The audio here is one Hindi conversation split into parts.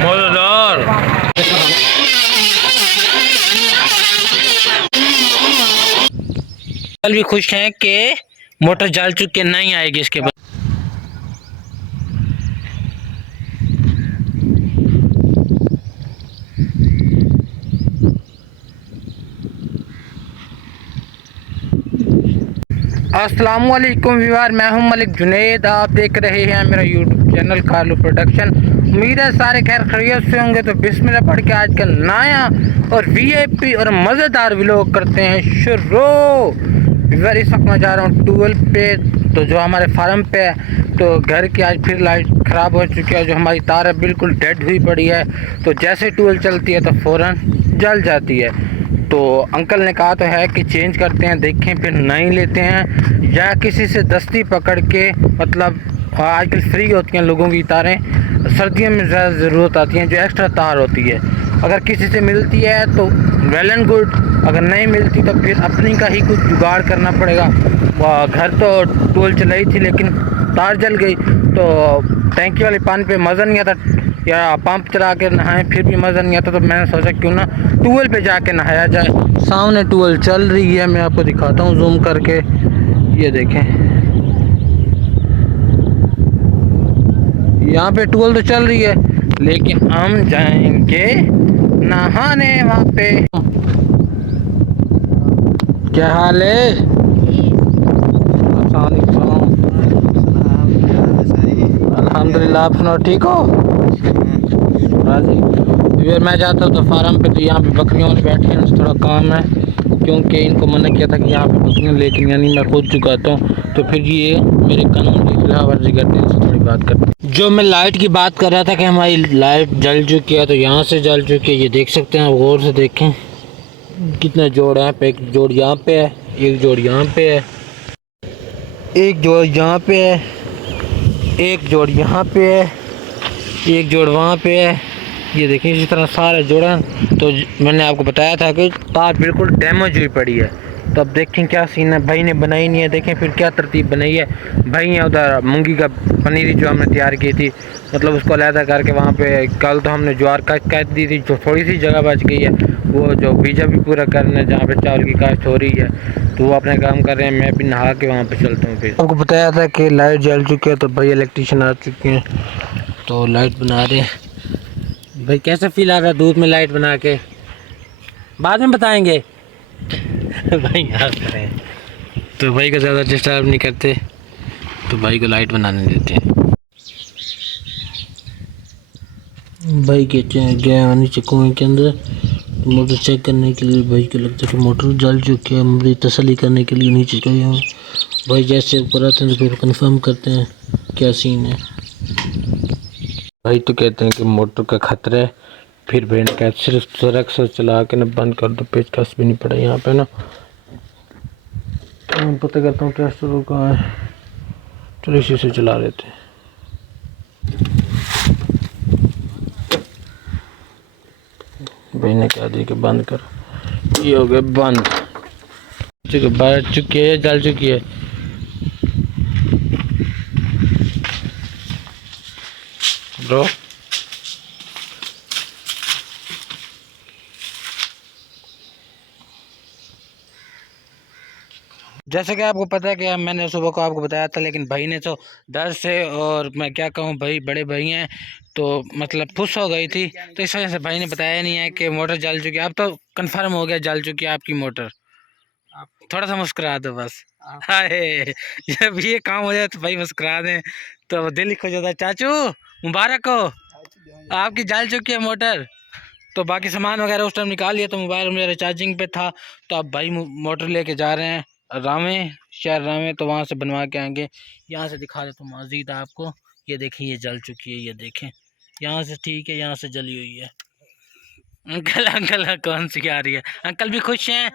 मजेदार। कल भी खुश हैं कि मोटर जल चुके नहीं आएगी इसके बाद। अस्सलामुअलैकुम व्यूअर, मैं हूं मलिक जुनैद। आप देख रहे हैं मेरा यूट्यूब चैनल कारलू प्रोडक्शन। उम्मीद है सारे खैर खैरियत से होंगे। तो बिस्मिल्लाह पढ़ के आज का नया और वीआईपी और मज़ेदार व्लॉग करते हैं शुरू। व्यूअर, इस वक्त मैं जा रहा हूँ ट्यूबवेल पे, तो जो हमारे फार्म पे है। तो घर की आज फिर लाइट ख़राब हो चुकी है। जो हमारी तार है बिल्कुल डेड हुई पड़ी है। तो जैसे ट्यूबवेल चलती है तो फ़ौरन जल जाती है। तो अंकल ने कहा तो है कि चेंज करते हैं, देखें फिर नहीं लेते हैं या किसी से दस्ती पकड़ के, मतलब आजकल फ्री होती हैं लोगों की तारें, सर्दियों में ज़्यादा ज़रूरत आती हैं जो एक्स्ट्रा तार होती है। अगर किसी से मिलती है तो वेल एंड गुड, अगर नहीं मिलती तो फिर अपनी का ही कुछ जुगाड़ करना पड़ेगा। घर तो टूल चलाई थी लेकिन तार जल गई, तो टैंकी वाले पानी पे मज़ा नहीं आता, या पंप चला के नहाएं फिर भी मज़ा नहीं आता। तो मैंने सोचा क्यों ना ट्यूबवेल पे जाके नहाया जाए। सामने ट्यूबवेल चल रही है, मैं आपको दिखाता हूँ जूम करके। ये देखें, यहाँ पे ट्यूबवेल तो चल रही है लेकिन हम जाएंगे नहाने वहाँ पे। क्या हाल है? अल्हम्दुलिल्लाह, आप सुनाओ, ठीक हो? राजी। मैं जाता हूँ तो फार्म पे, तो यहाँ पे बकरियों वाले बैठे हैं, उनसे थोड़ा काम है क्योंकि इनको मना किया था कि यहाँ पे बकरियाँ, लेकिन यानी मैं खुद चुकाता हूँ। तो फिर ये मेरे कानून की खिलाफ वर्जी करते हैं, उनसे थोड़ी बात करते हैं। जो मैं लाइट की बात कर रहा था कि हमारी लाइट जल चुकी है, तो यहाँ से जल चुकी है। ये देख सकते हैं, गौर से देखें कितने जोड़ हैं। एक जोड़ यहाँ पे है, एक जोड़ यहाँ पे है, एक जोड़ यहाँ पे है, एक जोड़ यहाँ पे है, एक जोड़ वहाँ पे है। ये देखिए इसी तरह सारे जोड़ा। तो मैंने आपको बताया था कि तार बिल्कुल डैमेज हुई पड़ी है। तो अब देखें क्या सीन है। भाई ने बनाई नहीं है, देखें फिर क्या तरतीब बनाई है। भाई है उधर मूंगी का पनीरी जो हमने तैयार की थी, मतलब उसको अलहदा करके वहाँ पे कल तो हमने ज्वार काट दी थी, जो थोड़ी सी जगह बच गई है वो जो बीजा भी पूरा करना, जहाँ पे चावल की काश्त हो रही है। तो वो अपने काम कर रहे हैं, मैं भी नहा के वहाँ पे चलता हूँ। फिर आपको बताया था कि लाइट जल चुकी है, तो भाई इलेक्ट्रीशियन आ चुके हैं, तो लाइट बना रहे हैं। भाई कैसा फील आ रहा है दूध में लाइट बना के? बाद में बताएंगे। भाई हंस रहे हैं, तो भाई को ज़्यादा डिस्टर्ब नहीं करते, तो भाई को लाइट बनाने देते हैं। भाई के गया नीचे कुएं के अंदर मोटर चेक करने के लिए। भाई को लगता है कि मोटर जल चुकी है, मुझे तसल्ली करने के लिए नीचे गए हैं। भाई जैसे ऊपर आते हैं तो फिर कंफर्म करते हैं क्या सीन है। भाई तो कहते हैं कि मोटर का खतरा है, फिर भाई ने कहा सिर्फ सड़क से चला के ना बंद कर दो, पेचकस भी नहीं पड़ा यहाँ पे ना। तो पता करता हूँ टेस्ट कहाँ है, चलो इसी से चला लेते हैं। भाई ने कहा दी कि बंद कर, ये हो गया बंद। बैठ चुकी है, जल चुकी है। ब्रो जैसे कि आपको पता है कि मैंने सुबह को आपको बताया था, लेकिन भाई ने तो डर से, और मैं क्या कहूँ, भाई बड़े भाई हैं तो मतलब खुश हो गई थी, तो इस वजह से भाई ने बताया नहीं है कि मोटर जल चुकी है। अब तो कंफर्म हो गया जल चुकी है आपकी मोटर। थोड़ा सा मुस्कुरा दो बस। हाय, जब ये काम हो जाए तो भाई मुस्कुरा दें तो दिल ही खुश होता है। चाचू मुबारक हो, आपकी जल चुकी है मोटर। तो बाकी सामान वगैरह उस टाइम निकाल लिया, तो मोबाइल मेरा चार्जिंग पे था। तो अब भाई मोटर लेके जा रहे हैं रामे, शहर रामे, तो वहाँ से बनवा के आएंगे। यहाँ से दिखा देता हूँ मस्जिद आपको। ये देखें, ये जल चुकी है, ये देखें यहाँ से, ठीक है यहाँ से जली हुई है। अंकल अंकल कौन सी आ रही है? अंकल भी खुश हैं,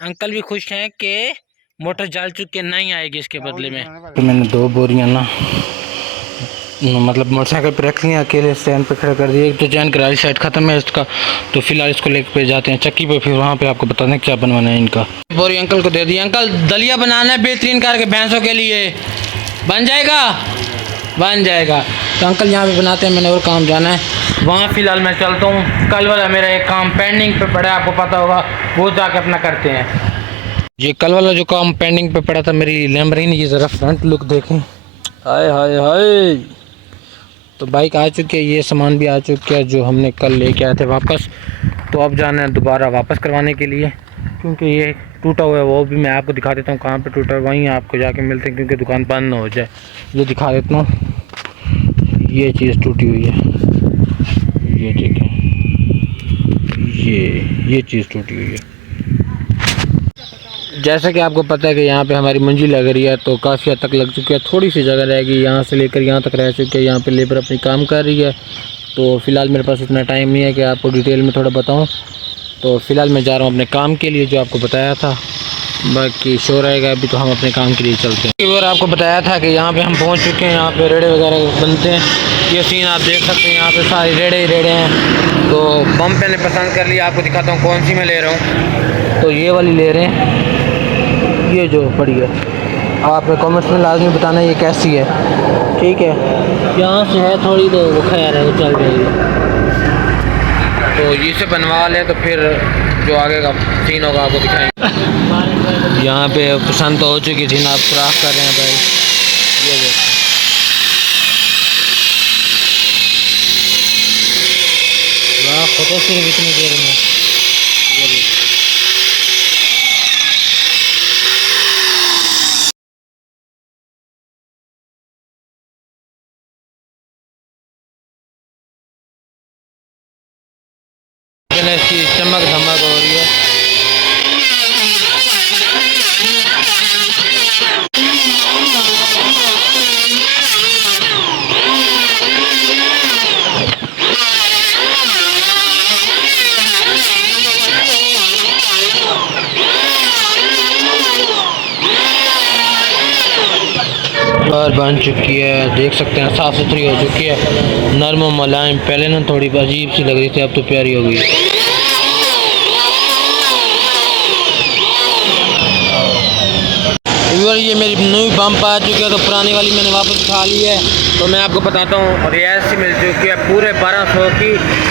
अंकल भी खुश हैं कि मोटर जल चुकी नहीं आएगी इसके बदले में। तो मैंने 2 बोरियाँ ना मतलब मोटरसाइकिल पे रख लिया, अकेले स्टैंड पे खड़ा कर दिया। एक तो जैन करारी साइड ख़त्म है इसका, तो फिलहाल इसको लेके पे जाते हैं चक्की पे, फिर वहाँ पे आपको बता दें क्या बनवाना है इनका। बोरी अंकल को दे दी। अंकल दलिया बनाना है बेहतरीन करके भैंसों के लिए, बन जाएगा? बन जाएगा। तो अंकल यहाँ पे बनाते हैं, मैंने और काम जाना है वहाँ। फ़िलहाल मैं चलता हूँ, कल वाला मेरा एक काम पेंडिंग पे पड़ा है, आपको पता होगा, वो जाके अपना करते हैं। ये कल वाला जो काम पेंडिंग पे पड़ा था, मेरी लैम्बोर्गिनी की ज़रा फ्रंट लुक देखें, हाय हाय हाय। तो बाइक आ चुकी है, ये सामान भी आ चुका है जो हमने कल लेके आए थे वापस। तो अब जाना है दोबारा वापस करवाने के लिए, क्योंकि ये टूटा हुआ है। वो भी मैं आपको दिखा देता हूँ कहाँ पे टूटा है, वहीं आपको जाके मिलते हैं, क्योंकि दुकान बंद ना हो जाए। ये दिखा देता हूँ, ये चीज़ टूटी हुई है, ये देखें, ये चीज़ टूटी हुई है। जैसा कि आपको पता है कि यहाँ पे हमारी मंजिल लग रही है, तो काफ़ी हद तक लग चुकी है, थोड़ी सी जगह रहेगी, यहाँ से लेकर यहाँ तक रह चुकी है। यहाँ पे लेबर अपनी काम कर रही है। तो फ़िलहाल मेरे पास इतना टाइम नहीं है कि आपको डिटेल में थोड़ा बताऊँ। तो फ़िलहाल मैं जा रहा हूँ अपने काम के लिए, जो आपको बताया था। बाकी शो रहेगा अभी, तो हम अपने काम के लिए चलते हैं। और आपको बताया था कि यहाँ पे हम पहुँच चुके हैं, यहाँ पे रेड़े वगैरह बनते हैं। ये सीन आप देख सकते हैं, यहाँ पे सारे रेड़े ही रेड़े हैं। तो बम मैंने पसंद कर लिया, आपको दिखाता हूँ कौन सी मैं ले रहा हूँ। तो ये वाली ले रहे हैं, ये जो पड़ी है। आप कमेंट्स में लाजमी बताना ये कैसी है, ठीक है। यहाँ से है थोड़ी, तो वो खैर है, वो चल जाएगी। तो इसे बनवा लें, तो फिर जो आगे का सीन होगा आपको दिखाएंगे। यहाँ पे पसंद तो हो चुकी थी ना, आप क्राफ्ट कर रहे हैं भाई, ये देखो। वाह, फोटो सिर्फ इतनी देर में, ये देखो। इसकी चमक धमक हो रही है। और बन चुकी है, देख सकते हैं, साफ़ सुथरी हो चुकी है, नरम और मुलायम। पहले ना थोड़ी अजीब सी लग रही थी, अब तो प्यारी हो गई। ये मेरी नई बम्प आ चुकी है, तो पुरानी वाली मैंने वापस उठा ली है। तो मैं आपको बताता हूँ, रियायत मिल चुकी है पूरे 1200 की,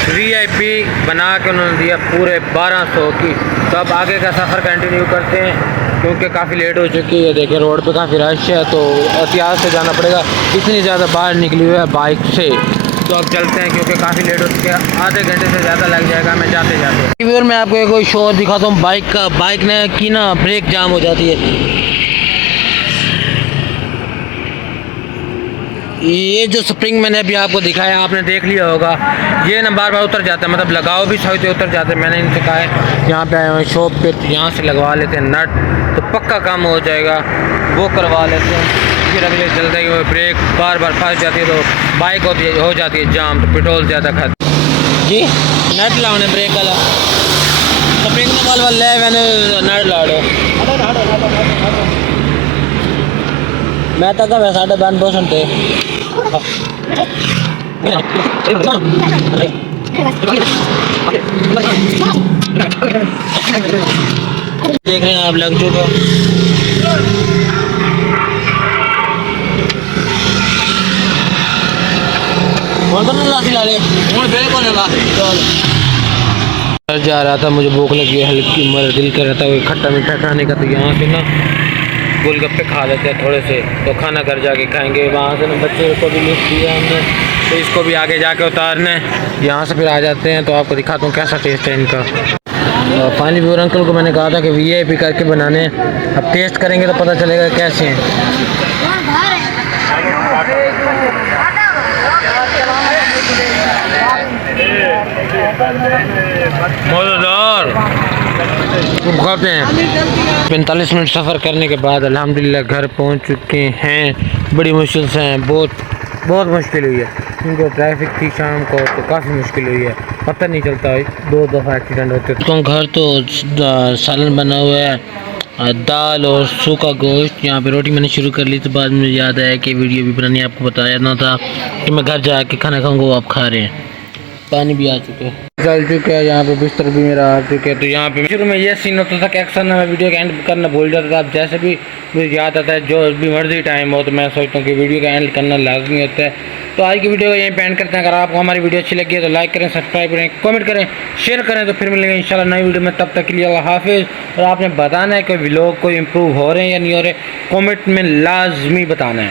VIP बना के उन्होंने दिया पूरे 1200 की। तो अब आगे का सफ़र कंटिन्यू करते हैं, क्योंकि काफ़ी लेट हो चुकी है। देखिए रोड पे काफ़ी रश है, तो एहतियात से जाना पड़ेगा। इतनी ज़्यादा बाहर निकली हुई है बाइक से। तो अब चलते हैं, क्योंकि काफ़ी लेट हो चुकी है, आधे घंटे से ज़्यादा लग जाएगा मैं जाते जाते। मैं आपको एक शो दिखाता हूँ बाइक का। बाइक ने की ना ब्रेक जाम हो जाती है। ये जो स्प्रिंग मैंने अभी आपको दिखाया, आपने देख लिया होगा, ये ना बार बार उतर जाता है, मतलब लगाओ भी सही तो उतर जाते हैं। मैंने इनसे कहा है यहाँ पे आए हुए शॉप पे, तो यहाँ से लगवा लेते हैं नट, तो पक्का काम हो जाएगा, वो करवा लेते हैं। फिर अगले चलते हैं वो ब्रेक बार बार फंस जाती है, तो बाइक हो जाती है जाम, तो पेट्रोल ज़्यादा खाती जी। नट लाने ब्रेक वाला स्प्रिंग वाला ले, मैंने नट ला लो। मैं तो कब 5.5% थे। देख रहे हैं आप, लग चुका। जा रहा था, मुझे भूख लगी है हल्की, मेरा दिल कर रहा था कोई खट्टा मीठा खाने का। तो यहाँ पे ना गोलगप्पे खा लेते हैं थोड़े से, तो खाना घर जाके खाएंगे। वहाँ से ना बच्चे को भी लिफ्ट दिया हमने, तो इसको भी आगे जाके उतारने। यहाँ से फिर आ जाते हैं, तो आपको दिखाता हूँ कैसा टेस्ट है इनका। पानी व्यूअर अंकल को मैंने कहा था कि VIP करके बनाने, अब टेस्ट करेंगे तो पता चलेगा कैसे हैं। मज़ेदार खाते हैं। 45 मिनट सफ़र करने के बाद अल्हम्दुलिल्लाह घर पहुंच चुके हैं। बड़ी मुश्किल से हैं, बहुत मुश्किल हुई है, क्योंकि ट्रैफिक थी शाम को, तो काफ़ी मुश्किल हुई है। पता नहीं चलता, 2 दफ़ा एक्सीडेंट होते। तो घर तो सालन बना हुआ है, दाल और सूखा गोश्त। यहाँ पे रोटी मैंने शुरू कर ली, तो बाद में याद आया कि वीडियो भी बनानी, आपको बताया ना था कि मैं घर जाके खाना खाऊंगा, वो आप खा रहे हैं। पानी भी आ चुके हैं, चल चुके हैं, यहाँ पे बिस्तर भी मेरा आ चुके हैं। तो यहाँ पे शुरू में ये सीन होता था कि अक्सर मैं वीडियो का एंड करना भूल जाता था। अब जैसे भी मुझे याद आता है, जो भी मर्जी टाइम हो, तो मैं सोचता हूँ कि वीडियो का एंड करना लाजमी होता है। तो आज की वीडियो को यहीं पे एंड करते हैं। अगर आपको हमारी वीडियो अच्छी लगी है तो लाइक करें, सब्सक्राइब करें, कमेंट करें, शेयर करें। तो फिर मिलेंगे इंशाल्लाह नई वीडियो में, तब तक के लिए अल्लाह हाफिज़। और आपने बताना है कि व्लॉग कोई इम्प्रूव हो रहे हैं या नहीं हो रहे, कमेंट में लाजमी बताना है।